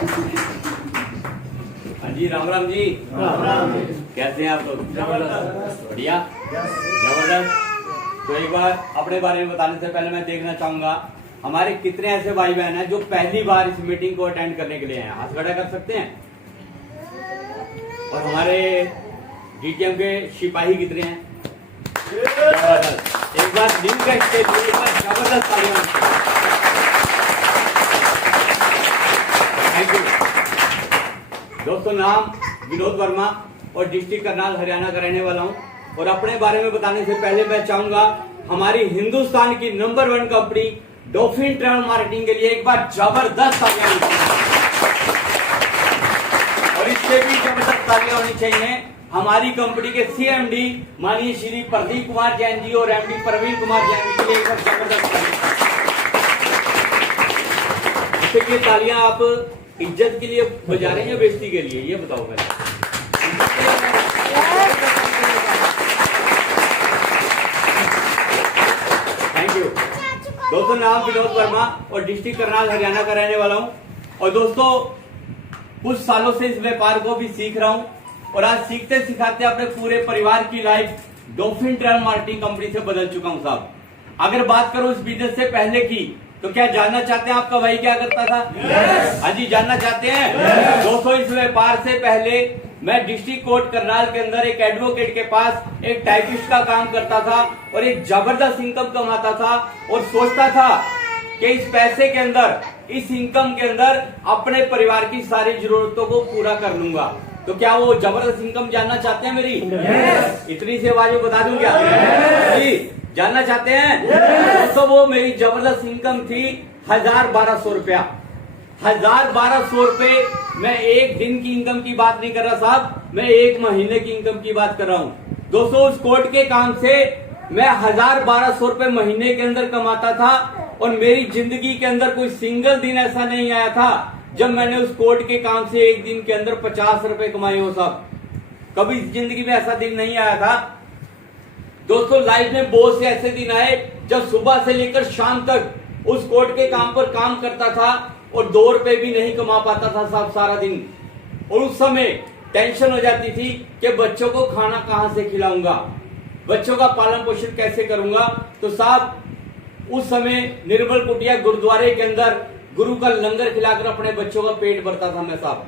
हाँ जी, राम राम जी। कैसे हैं आप लोग? बढ़िया, जबरदस्त। तो एक बार अपने बारे में बताने से पहले मैं देखना चाहूंगा हमारे कितने ऐसे भाई बहन हैं जो पहली बार इस मीटिंग को अटेंड करने के लिए हैं। हाथ खड़ा कर सकते हैं। और हमारे डीटीएम के सिपाही कितने हैं? जबरदस्त। एक बार दिन का स्टेज, एक बार जबरदस्त तालियां। थैंक यू दोस्तों। नाम विनोद वर्मा और डिस्ट्रिक्ट करनाल हरियाणा का रहने वाला हूं। और अपने बारे में बताने से पहले मैं चाहूंगा हमारी हिंदुस्तान की number 1 company dolphin travel marketing के लिए एक बार जबरदस्त तालियां। और इससे भी जबरदस्त तालियां होनी चाहिए हमारी कंपनी के सीएमडी माननीय श्री प्रदीप कुमार जैन जी और एमडी प्रवीण कुमार जैन जी के लिए एक बार जबरदस्त तालियां। ये तालियां आप इज्जत के लिए बजा रहे हैं या बेइज्जती के लिए, ये बताओ पहले। थैंक यू दोस्तों। नाम विनोद वर्मा और डिस्ट्रिक्ट करनाल हरियाणा का रहने वाला हूं। और दोस्तों कुछ सालों से इस व्यापार को भी सीख रहा हूं और आज सीखते सिखाते अपने पूरे परिवार की life dolphin travel marketing company से बदल चुका हूं साहब। अगर बात करूं इस बिजनेस से पहले की, तो क्या जानना चाहते हैं आपका भाई क्या करता था? हाँ जी, जानना चाहते हैं? दोस्तों इस व्यापार से पहले मैं डिस्ट्रिक्ट कोर्ट करनाल के अंदर एक एडवोकेट के पास एक टाइपिस्ट का काम करता था और एक जबरदस्त इनकम कमाता था और सोचता था कि इस पैसे के अंदर, इस इनकम के अंदर अपने परिवार की सारी जरूरतों को पूरा कर लूंगा। तो क्या वो जबरदस्त इनकम जानना चाहते हैं मेरी? इतनी सी आवाज में बता दूं क्या? जी, जानना चाहते हैं? तो वो मेरी जबरदस्त इनकम थी 1000-1200 रुपया। 1000-1200 रुपए। मैं एक दिन की इनकम की बात नहीं कर रहा साहब, मैं एक महीने की इनकम की बात कर रहा हूँ। दोस्तों उस कोर्ट के काम से मैं 1000-1200 रुपए महीने के अंदर कमाता था और मेरी जिंदगी के अंदर कोई सिंगल दिन ऐसा नहीं आया था जब मैंने उस कोर्ट के काम से एक दिन के अंदर 50 रुपए कमाए हो साहब। कभी जिंदगी में ऐसा दिन नहीं आया था। दोस्तों लाइफ में बहुत से ऐसे दिन आए जब सुबह से लेकर शाम तक उस कोर्ट के काम पर काम करता था और 2 रुपए भी नहीं कमा पाता था साहब सारा दिन। और उस समय टेंशन हो जाती थी कि बच्चों को खाना कहां से खिलाऊंगा, बच्चों का पालन पोषण कैसे करूंगा। तो साहब उस समय निर्मल कुटिया गुरुद्वारे के अंदर गुरु का लंगर खिलाकर अपने बच्चों का पेट भरता था मैं साहब।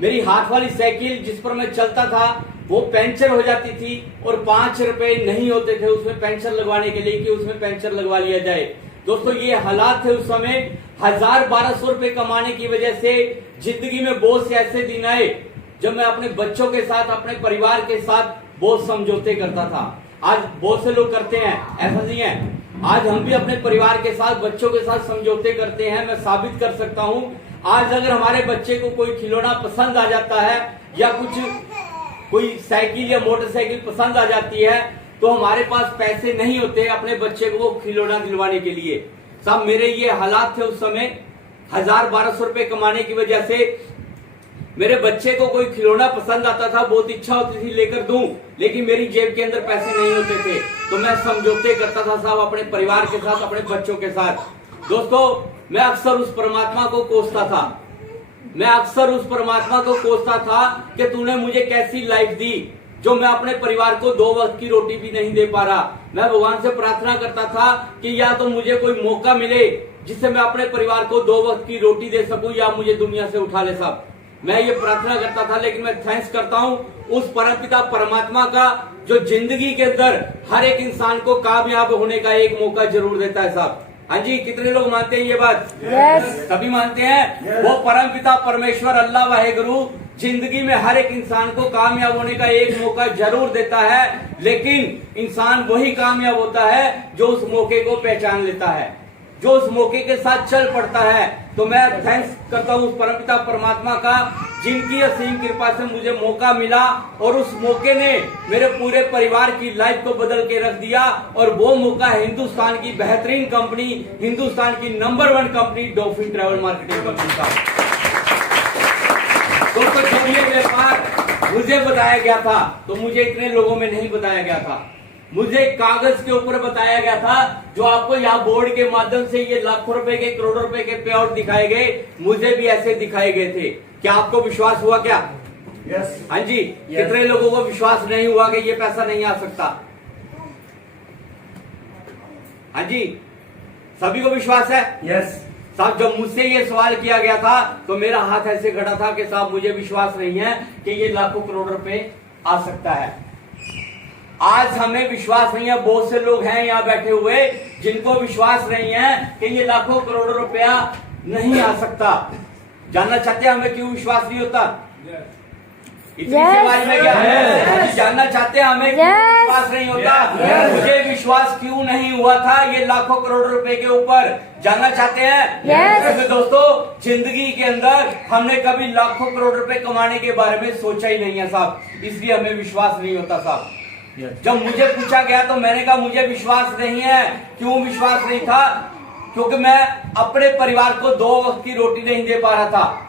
मेरी हाथ वाली साइकिल जिस पर मैं चलता था वो पंचर हो जाती थी और 5 रुपए नहीं होते थे उसमें पंचर लगवाने के लिए कि उसमें पंचर लगवा लिया जाए। दोस्तों ये हालात थे उस समय। 1000-1200 रुपए कमाने की वजह से जिंदगी में बहुत से ऐसे दिन आए जब मैं अपने बच्चों के साथ, अपने परिवार के साथ बहुत समझौते करता था। आज बहुत से लोग करते हैं, ऐसा नहीं है। आज हम भी अपने परिवार के साथ, बच्चों के साथ समझौते करते हैं। मैं साबित कर सकता हूं। आज अगर हमारे बच्चे को कोई खिलौना पसंद आ जाता है या कोई साइकिल या मोटरसाइकिल पसंद आ जाती है तो हमारे पास पैसे नहीं होते अपने बच्चे को वो खिलौना दिलवाने के लिए। साहब मेरे ये हालात थे उस समय। 1000-1200 रुपए कमाने की वजह से मेरे बच्चे को कोई खिलौना पसंद आता था, बहुत इच्छा होती थी लेकर दूं, लेकिन मेरी जेब के अंदर पैसे नहीं होते थे। तो मैं समझौते करता था साहब अपने परिवार के साथ, अपने बच्चों के साथ। दोस्तों मैं अक्सर उस परमात्मा को कोसता था, मैं अक्सर उस परमात्मा को कोसता था कि तूने मुझे कैसी लाइफ दी जो मैं अपने परिवार को 2 वक्त की रोटी भी नहीं दे पा रहा। मैं भगवान से प्रार्थना करता था कि या तो मुझे कोई मौका मिले जिससे मैं अपने परिवार को 2 वक्त की रोटी दे सकूं या मुझे दुनिया से उठा ले साहब। मैं ये प्रार्थना करता था। लेकिन मैं थैंक्स करता हूं उस परमपिता परमात्मा का जो जिंदगी के अंदर हर एक इंसान को कामयाब होने का एक मौका जरूर देता है साहब। हाँ जी, कितने लोग मानते हैं ये बात? सभी मानते हैं। वो परमपिता परमेश्वर अल्लाह वाहेगुरु जिंदगी में हर एक इंसान को कामयाब होने का एक मौका जरूर देता है, लेकिन इंसान वही कामयाब होता है जो उस मौके को पहचान लेता है, जो उस मौके के साथ चल पड़ता है। तो मैं थैंक्स करता हूँ उस परमपिता परमात्मा का जिनकी असीम कृपा से मुझे मौका मिला और उस मौके ने मेरे पूरे परिवार की लाइफ को बदल के रख दिया। और वो मौका है हिंदुस्तान की बेहतरीन कंपनी, हिंदुस्तान की number 1 company dolphin travel marketing company का। दोस्तों जब ये व्यापार मुझे बताया गया था तो मुझे इतने लोगों में नहीं बताया गया था। मुझे कागज के ऊपर बताया गया था, जो आपको यहाँ बोर्ड के माध्यम से ये लाखों रुपए के, करोड़ों रुपए के पे आउट दिखाए गए, मुझे भी ऐसे दिखाए गए थे। क्या आपको विश्वास हुआ क्या? यस। हाँ जी। कितने लोगों को विश्वास नहीं हुआ कि ये पैसा नहीं आ सकता? हाँ जी, सभी को विश्वास है? यस। साहब, जब मुझसे ये सवाल किया गया था तो मेरा हाथ ऐसे खड़ा था कि साहब मुझे विश्वास नहीं है कि ये लाखों करोड़ रुपए आ सकता है। आज हमें विश्वास नहीं है। बहुत से लोग हैं यहाँ बैठे हुए जिनको विश्वास नहीं है कि ये लाखों करोड़ रुपया नहीं आ सकता। जानना चाहते हैं हमें क्यों विश्वास नहीं होता? इतनी सी बात में क्या है? जानना चाहते हैं हमें क्यों विश्वास नहीं होता? मुझे विश्वास क्यों नहीं हुआ था ये लाखों करोड़ रुपए के ऊपर? जानना चाहते हैं? तो दोस्तों, जिंदगी के अंदर हमने कभी लाखों करोड़ रुपए कमाने के बारे में सोचा ही नहीं है साहब, इसलिए हमें विश्वास नहीं होता साहब। जब मुझे पूछा गया तो मैंने कहा मुझे विश्वास नहीं है। क्यों विश्वास नहीं था? क्योंकि मैं अपने परिवार को 2 वक्त की रोटी नहीं दे पा रहा था।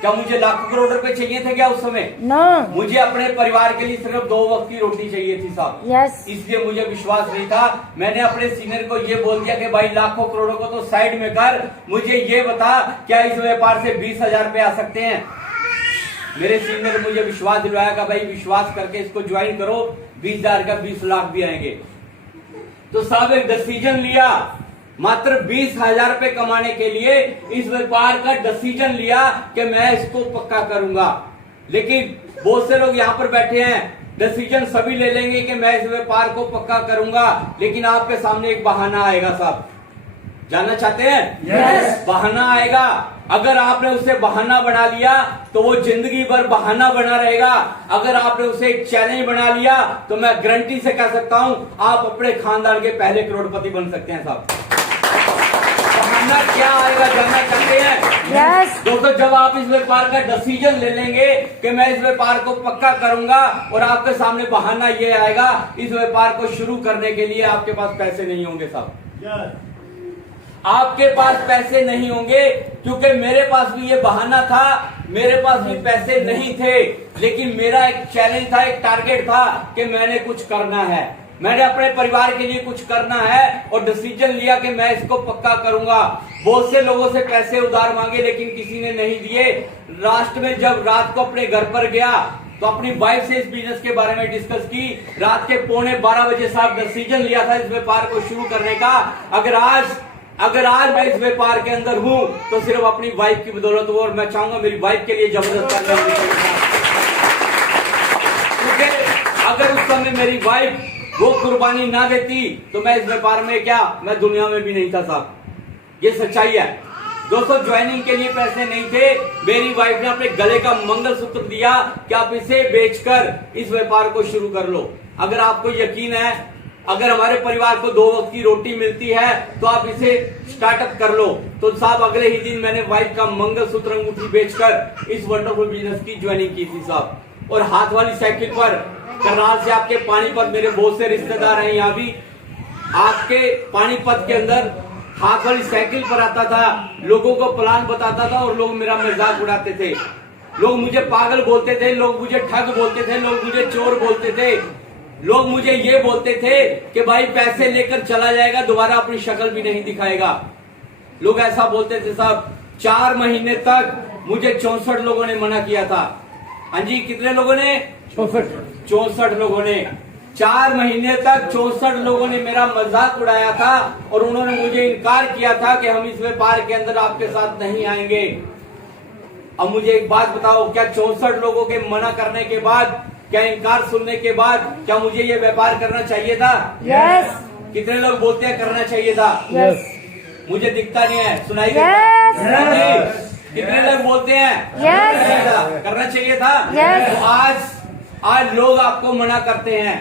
क्या मुझे लाखों करोड़ रुपए चाहिए थे क्या उस समय? No. मुझे अपने परिवार के लिए सिर्फ 2 वक्त की रोटी चाहिए थी साहब। Yes. इसलिए मुझे विश्वास नहीं था। मैंने अपने सीनियर को ये बोल दिया कि भाई लाखों करोड़ों को तो साइड में कर, मुझे ये बता क्या इस व्यापार से 20,000 रुपए आ सकते हैं? मेरे सीनियर ने मुझे विश्वास दिलवाया कि भाई विश्वास करके इसको ज्वाइन करो, 20,000 का 20 लाख भी आएंगे। तो साहब एक डिसीजन लिया, मात्र 20,000 रुपए कमाने के लिए इस व्यापार का डिसीजन लिया कि मैं इसको पक्का करूंगा। लेकिन बहुत से लोग यहाँ पर बैठे हैं, डिसीजन सभी ले लेंगे कि मैं इस व्यापार को पक्का करूंगा, लेकिन आपके सामने एक बहाना आएगा साहब। जानना चाहते हैं? Yes. बहाना आएगा। अगर आपने उसे बहाना बना लिया तो वो जिंदगी भर बहाना बना रहेगा। अगर आपने उसे एक चैलेंज बना लिया तो मैं गारंटी से कह सकता हूं आप अपने खानदान के पहले करोड़पति बन सकते हैं साहब। बहाना क्या आएगा जानना चाहते हैं? Yes. दोस्तों, जब आप इस व्यापार का डिसीजन ले लेंगे कि मैं इस व्यापार को पक्का करूंगा और आपके सामने बहाना ये आएगा, इस व्यापार को शुरू करने के लिए आपके पास पैसे नहीं होंगे साहब। आपके पास पैसे नहीं होंगे, क्योंकि मेरे पास भी ये बहाना था, मेरे पास भी पैसे नहीं थे, लेकिन मेरा एक चैलेंज था, एक टारगेट था कि मैंने कुछ करना है, मैंने अपने परिवार के लिए कुछ करना है और डिसीजन लिया कि मैं इसको पक्का करूंगा। बहुत से लोगों से पैसे उधार मांगे लेकिन किसी ने नहीं दिए। लास्ट में जब रात को अपने घर पर गया तो अपनी वाइफ से इस बिजनेस के बारे में डिस्कस की। रात के 11:15 बजे साहब डिसीजन लिया था इस व्यापार को शुरू करने का। अगर आज मैं इस व्यापार के अंदर हूं तो सिर्फ अपनी वाइफ की बदौलत हो, और मैं चाहूंगा मेरी वाइफ के लिए जबरदस्त काम करना चाहिए। क्योंकि अगर उस समय मेरी वाइफ वो कुर्बानी ना देती तो मैं इस व्यापार में क्या, मैं दुनिया में भी नहीं था साहब। ये सच्चाई है दोस्तों। ज्वाइनिंग के लिए पैसे नहीं थे, मेरी वाइफ ने अपने गले का मंगलसूत्र दिया कि आप इसे बेचकर इस व्यापार को शुरू कर लो। अगर आपको यकीन है, अगर हमारे परिवार को 2 वक्त की रोटी मिलती है तो आप इसे स्टार्टअप कर लो। तो साहब अगले ही दिन मैंने वाइफ का मंगलसूत्र अंगूठी बेचकर इस वंडरफुल बिजनेस की ज्वाइनिंग की थी साहब। और हाथ वाली साइकिल पर करनाल से आपके पानीपत, मेरे बहुत से रिश्तेदार हैं यहाँ भी, आपके पानीपत के अंदर हाथ वाली साइकिल पर आता था, लोगों को प्लान बताता था और लोग मेरा मजाक उड़ाते थे। लोग मुझे पागल बोलते थे, लोग मुझे ठग बोलते थे, लोग मुझे चोर बोलते थे, लोग मुझे ये बोलते थे कि भाई पैसे लेकर चला जाएगा, दोबारा अपनी शक्ल भी नहीं दिखाएगा। लोग ऐसा बोलते थे साहब। 4 महीने तक मुझे 64 लोगों ने मना किया था। हाँ जी, कितने लोगों ने? 64 लोगों ने। 4 महीने तक 64 लोगों ने मेरा मजाक उड़ाया था और उन्होंने मुझे इनकार किया था कि हम इस व्यापार के अंदर आपके साथ नहीं आएंगे। अब मुझे एक बात बताओ, क्या 64 लोगों के मना करने के बाद, क्या इनकार सुनने के बाद, क्या मुझे ये व्यापार करना चाहिए था? Yes. कितने लोग बोलते हैं करना चाहिए था? Yes. मुझे दिखता नहीं है, सुनाई Yes. देता है। कितने लोग बोलते हैं Yes. करना चाहिए था? Yes. तो आज लोग आपको मना करते हैं,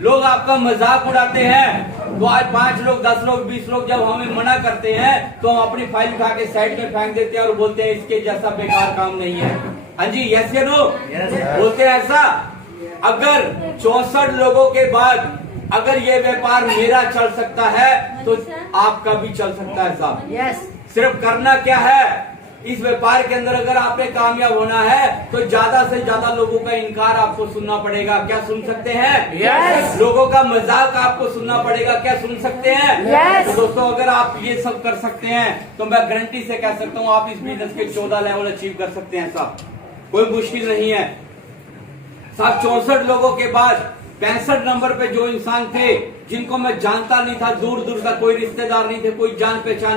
लोग आपका मजाक उड़ाते हैं। तो आज 5 लोग, 10 लोग, 20 लोग जब हमें मना करते हैं तो हम अपनी फाइल उठा के साइड में फेंक देते हैं और बोलते हैं इसके जैसा बेकार काम नहीं है। हाँ जी, यस या नो? बोलते हैं ऐसा। अगर 64 लोगों के बाद अगर ये व्यापार मेरा चल सकता है तो आपका भी चल सकता है साहब। Yes. सिर्फ करना क्या है? इस व्यापार के अंदर अगर आपने कामयाब होना है तो ज्यादा से ज्यादा लोगों का इनकार आपको सुनना पड़ेगा। क्या सुन सकते हैं? Yes. लोगों का मजाक आपको सुनना पड़ेगा। क्या सुन सकते हैं? Yes. तो दोस्तों अगर आप ये सब कर सकते हैं तो मैं गारंटी से कह सकता हूँ आप इस बिजनेस के 14 लेवल अचीव कर सकते हैं साहब। कोई मुश्किल नहीं है साहब। 64 लोगों के बाद 65 नंबर पे जो इंसान थे जिनको मैं जानता नहीं था, दूर दूर तक कोई रिश्तेदार नहीं थे, कोई जान पहचान